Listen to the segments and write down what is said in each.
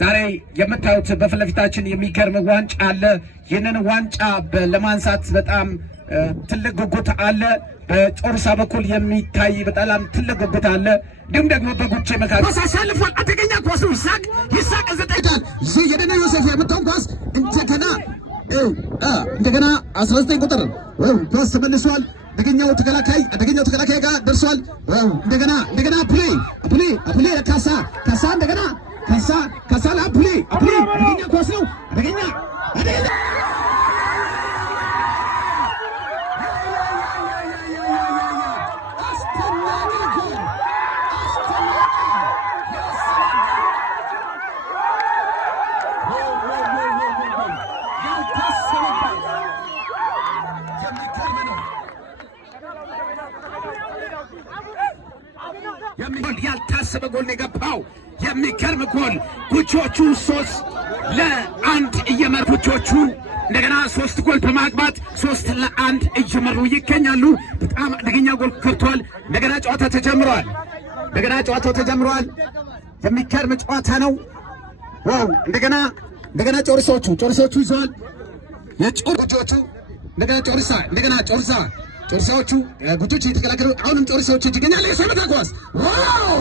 ዛሬ የምታዩት በፊት ለፊታችን የሚገርም ዋንጫ አለ። ይህንን ዋንጫ ለማንሳት በጣም ትልቅ ጉጉት አለ። በጮርሳ በኩል የሚታይ በጣም ትልቅ ጉጉት አለ። እንዲሁም ደግሞ በጉቼ መካከል ተሳሳልፏል። አደገኛ ኳስ ነው። ይሳቅ ዘጠይታል የደነ ዮሴፍ የምታውን ኳስ እንደገና 19 ቁጥር ኳስ ተመልሷል። አደገኛው ተከላካይ ጋር ደርሷል። እንደገና ፕሌይ ካሳ እንደገና ካሳ ፕሌይ አደገኛ ኳስ ነው። አደገኛ ያልታሰበ ጎል ነው የገባው። የሚገርም ጎል ጉቾቹ 3-1 እየመሩ ጉቾቹ እንደገና 3 ጎል በማግባት 3-1 እየመሩ ይገኛሉ። በጣም አደገኛ ጎል ገብቷል። እንደገና ጨዋታው ተጀምሯል። የሚገርም ጨዋታ ነው። ዋው! እንደገና ጮርሶቹ ይዘዋል። ጉቾቹ እንደገና ጮርሳዎቹ ጉቾቹ የተከላከሉ አሁንም ጮርሳዎቹ ይገኛሉ። የሰመታ ኳስ ዋው!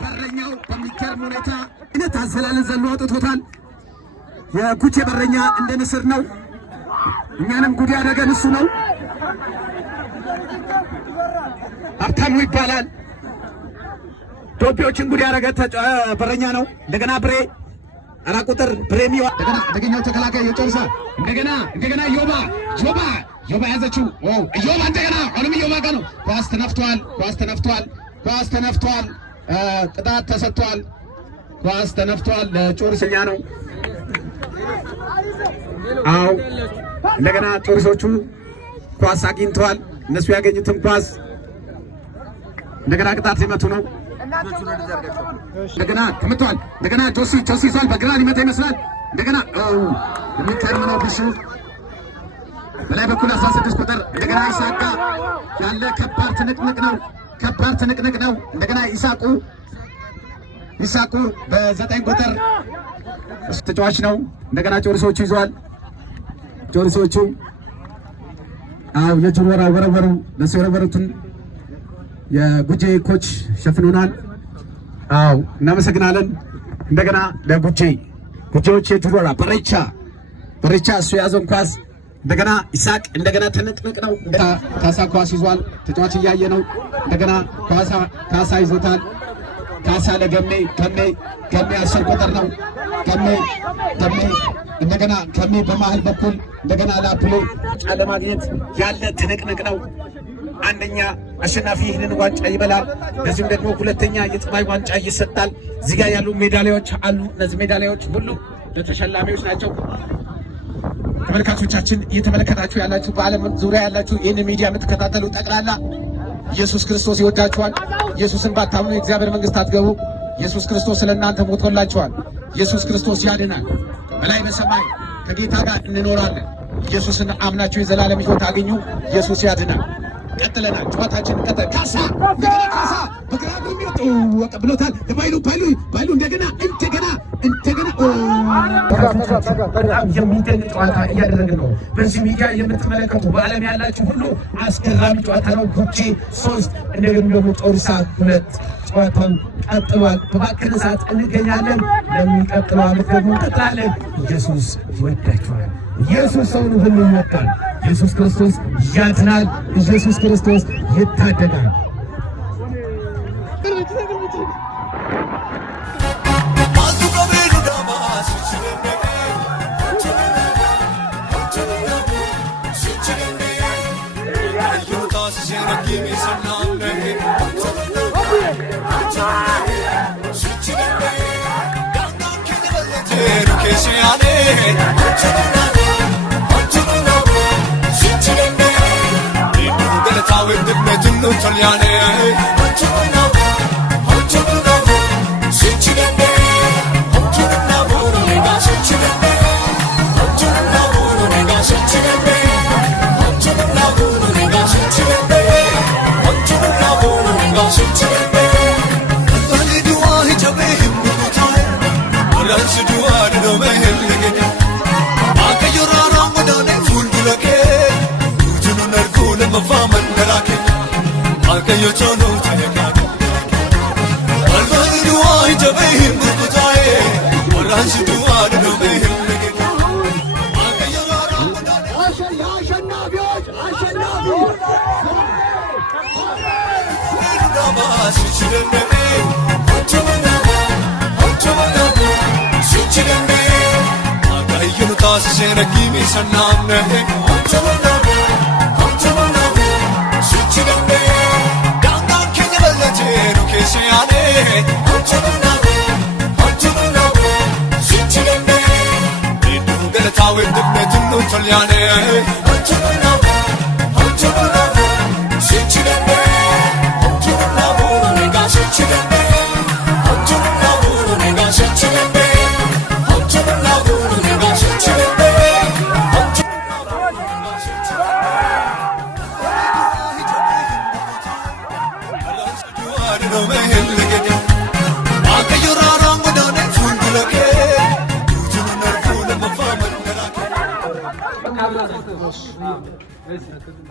በረኛው በሚገርም ሁኔታ አዘላለን ዘሎ አውጥቶታል። የጉቼ በረኛ እንደ ንስር ነው። እኛንም ጉድ ያደረገን እሱ ነው። ሀብታሙ ይባላል። ዶፒዎችን ጉድ ያደረገ በረኛ ነው። እንደገና ብሬ አራት ቁጥር ብሬሚዮ እንደገና አደገኛው ተከላካይ የጮርሳ እንደገና ዮባ ያዘችው ዮባ እንደገና አሁንም ዮባ ጋር ነው። ኳስ ተነፍቷል። ቅጣት ተሰጥቷል። ኳስ ተነፍቷል። ለጮርሰኛ ነው። አው እንደገና ጮርሶቹ ኳስ አግኝተዋል። እነሱ ያገኙትን ኳስ እንደገና ቅጣት ሊመቱ ነው። እንደገና ተመቷል። እንደገና ጆሲ ይዟል። በግራ ሊመታ ይመስላል። እንደገና የሚገርም ነው። ብሹ በላይ በኩል 16 ቁጥር እንደገና ይሳቃ ያለ ከባድ ትንቅንቅ ነው። እንደገና ይሳቁ በ9 ቁጥር ተጫዋች ነው። እንደገና ጮርሶቹ ይዟል። ጮርሶቹ የእጁን ወረወሩ። ለሱ የወረወሩትን የጉጄ ኮች ሸፍኖናል። እናመሰግናለን። እንደገና ለጉጄዎች የእጁን ወራ በሬቻ እሱ የያዘውን ኳስ እንደገና ይሳቅ እንደገና ትንቅንቅ ነው። ካሳ ኳስ ይዟል። ተጫዋች እያየ ነው። እንደገና ካሳ ይዞታል። ካሳ ለገሜ 10 ቁጥር ነው። እንደገና ገሜ በመሃል በኩል እንደገና ላፕሌ ለማግኘት ያለ ትንቅንቅ ነው። አንደኛ አሸናፊ ይህንን ዋንጫ ይበላል። በዚህም ደግሞ ሁለተኛ የፀባይ ዋንጫ ይሰጣል። እዚህ ጋር ያሉ ሜዳሊያዎች አሉ። እነዚህ ሜዳሊያዎች ሁሉ ለተሸላሚዎች ናቸው። ተመልካቾቻችን እየተመለከታችሁ ያላችሁ በዓለም ዙሪያ ያላችሁ ይህን ሚዲያ የምትከታተሉ ጠቅላላ ኢየሱስ ክርስቶስ ይወዳችኋል። ኢየሱስን ባታምኑ የእግዚአብሔር መንግሥት አትገቡ። ኢየሱስ ክርስቶስ ስለእናንተ ሞቶላችኋል። ኢየሱስ ክርስቶስ ያድናል። በላይ በሰማይ ከጌታ ጋር እንኖራለን። ኢየሱስን አምናችሁ የዘላለም ሕይወት አገኙ። ኢየሱስ ያድናል። ቀጥለናል። ጨዋታችን ቀጥል። ካሳ በግራ የሚወጡ ብሎታል። ባይሉ እንደገና በጣም የሚደንቅ ጨዋታ እያደረግን ነው። በዚህ ሚዲያ የምትመለከቱ በዓለም ያላችሁ ሁሉ አስገራሚ ጨዋታ ነው። ጉቼ 3 እንደገና ደግሞ ጮርሳ 2 ጨዋታው ቀጥሏል። በባከነ ሰዓት እንገኛለን። ለሚቀጥለው ዓመት ደግሞ እንቀጥላለን። ኢየሱስ ይወዳችኋል። ኢየሱስ ሰውን ሁሉ ይወዳል። ኢየሱስ ክርስቶስ ያድናል። ኢየሱስ ክርስቶስ ይታደጋል።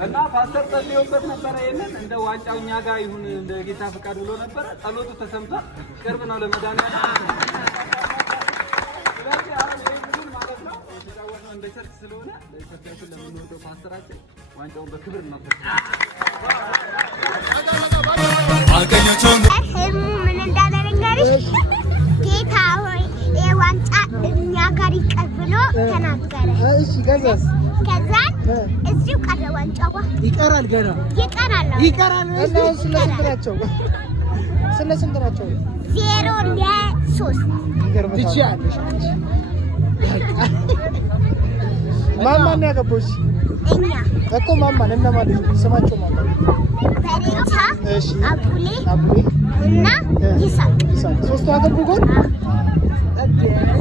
እና ፓስተር ጸልዮበት ነበር። ይሄንን እንደ ዋንጫው እኛ ጋር ይሁን እንደ ጌታ ፈቃድ ብሎ ነበር። ጸሎቱ ተሰምቷል። ቅርብ ነው ለመዳንያት። ስለዚህ አሁን ይሄንን ማለት ነው የተጫወተው እንደ ቸርች ስለሆነ ለኢትዮጵያችን ለምንወደው ፓስተራችን ዋንጫውን በክብር ነው ምን እንዳደረገሽ ጌታ ሆይ የዋንጫ እኛ ጋር ይቀብሎ ተናገረ። እሺ ከዛስ ከዛ እዚሁ ቀረ ዋንጫው ይቀራል ገና ይቀራል። እና ስለ ስንት ናቸው? 0-3 ትችያለሽ። ማማን ያገባሽ እኛ እኮ ማማን እና ማለት ስማቸው ማማን በሬቻ እሺ አቡሌ እና ይሳቅ ሶስቱ አገቡ ጎን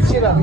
ይችላል